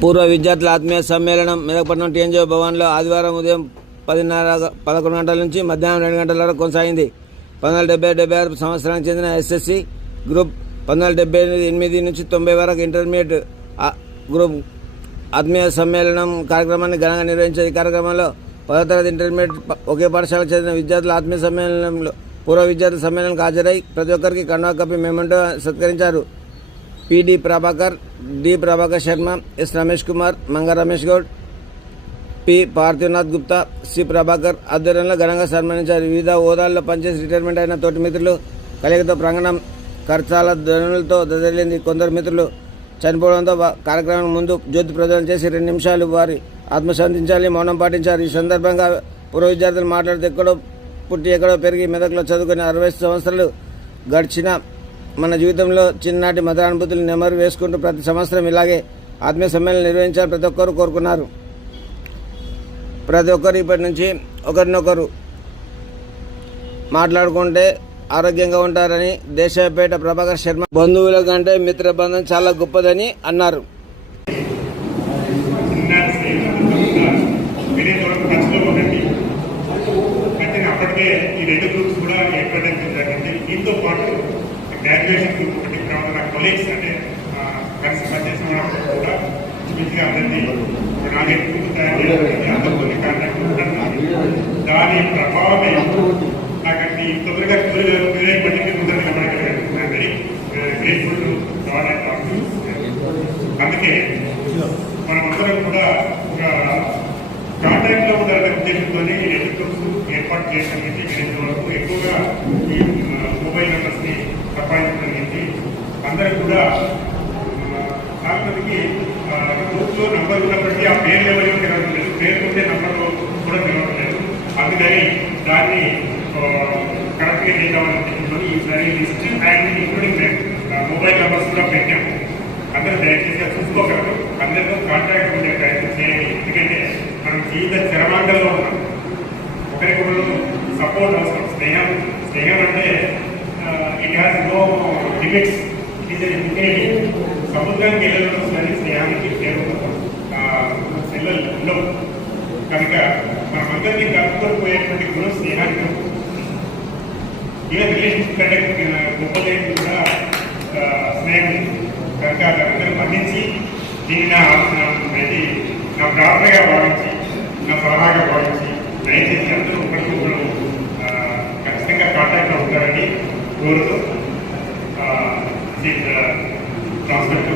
పూర్వ విద్యార్థుల ఆత్మీయ సమ్మేళనం మెదక్పట్నం టీఎన్జీ భవన్లో ఆదివారం ఉదయం 11 గంటల నుంచి మధ్యాహ్నం 2 గంటల వరకు కొనసాగింది. 1976 సంవత్సరానికి చెందిన ఎస్ఎస్సి గ్రూప్, 1978 నుంచి 90 వరకు ఇంటర్మీడియట్ గ్రూప్ ఆత్మీయ సమ్మేళనం కార్యక్రమాన్ని ఘనంగా నిర్వహించారు. ఈ కార్యక్రమంలో 10వ తరగతి ఇంటర్మీడియట్ ఒకే పాఠశాలకు చెందిన విద్యార్థుల ఆత్మీయ సమ్మేళనంలో పూర్వ విద్యార్థి సమ్మేళనానికి హాజరై ప్రతి ఒక్కరికి కండువా కప్పి మెమెంటో సత్కరించారు. P D Prabhakar, D Prabhakar Sharma, S Ramesh Kumar, Manga Ramesh Goud, P Parthivanath Gupta, C Prabhakar ఆధ్వర్యంలో ఘనంగా సన్మానించారు. వివిధ హోదాల్లో పనిచేసి రిటైర్మెంట్ అయిన తోటి మిత్రులు కలిగితో ప్రాంగణం ఖర్చాల ధ్వనులతో దదరిల్లింది. కొందరు మిత్రులు చనిపోవడంతో కార్యక్రమం ముందు జ్యోతి ప్రజ్వలన చేసి 2 నిమిషాలు వారి ఆత్మశాంతించాలని మౌనం పాటించారు. ఈ సందర్భంగా పూర్వ విద్యార్థులు మాట్లాడుతూ ఎక్కడో పుట్టి ఎక్కడో పెరిగి మెదక్లో చదువుకుని 60 సంవత్సరాలు గడిచిన మన జీవితంలో చిన్ననాటి మధురానుభూతులు నెమరు వేసుకుంటూ ప్రతి సంవత్సరం ఇలాగే ఆత్మీయ సమ్మేళనం నిర్వహించాలని ప్రతి ఒక్కరు కోరుకున్నారు. ప్రతి ఒక్కరు ఇప్పటి నుంచి ఒకరినొకరు మాట్లాడుకుంటే ఆరోగ్యంగా ఉంటారని దేశపేట ప్రభాకర్ శర్మ బంధువుల కంటే మిత్ర బంధం చాలా గొప్పదని అన్నారు. అప్పటికే ఈ 2 గ్రూప్స్ కూడా ఏర్పడడం జరిగింది. దీంతో పాటు గ్రాడ్యుయేషన్ గ్రూప్ ఒకటి, తర్వాత నా కొలీగ్స్ అంటే కలిసి పనిచేసిన వాళ్ళు కూడా మంచిగా అందరినీ ప్రాజెక్ట్ గ్రూప్ తయారు చేయడానికి అందరూ కొన్ని కాంటాక్ట్ దాని ప్రభావమే నాకు తొందరగా బట్టి ముందర నిలబడగలిగాను. Very grateful to God and talk to. అందుకే మనమందరం కూడా ఒక కాంటాక్ట్లో ఉండాలనే ఉద్దేశంతో ఈ 2 గ్రూప్స్ ఏర్పాటు చేయగలిగింది. వరకు ఎక్కువగా ఈ మొబైల్ నెంబర్స్ని సంపాదించగలిగింది. అందరూ కూడా చాలా మందికి గ్రూప్లో నంబర్ ఉన్నప్పటికీ ఆ పేర్లు ఎవరికి తెలవడం లేదు, పేరు ఉంటే నంబర్లు కూడా తెలవడం లేదు. అందుకని దాన్ని కరెక్ట్గా చేద్దామని చెప్పుకొని ఈసారి list and including mobile numbers కూడా పెట్టాము. అందరూ దయచేసి చూసుకోగలరు. అందరితో కాంటాక్ట్ ఉండే ప్రయత్నం చేయండి. ఎందుకంటే మనం జీవిత చరమాంగంలో ఉన్నాం. ఒకరికొకరు సపోర్ట్ అవసరం. స్నేహం అంటే it has no limits. It is educative. సముద్రానికి వెళ్ళడం సరే స్నేహానికి పేరు సెల్లలు ఉండవు. కనుక మనమందరినీ కలుపుకొని పోయేటువంటి గుణం స్నేహానికి. ఈవెన్ రిలేషన్షిప్ కంటే గొప్పదేవి కూడా స్నేహం. కనుక దానందరూ మన్నించి దీన్ని నా ప్రార్థనగా భావించి, నా సలహాగా భావించి దయచేసి అందరూ ఒకరికొకరు ఖచ్చితంగా కాంటాక్ట్లో ఉంటారని కోరుతూ ట్రాన్స్ఫర్ టు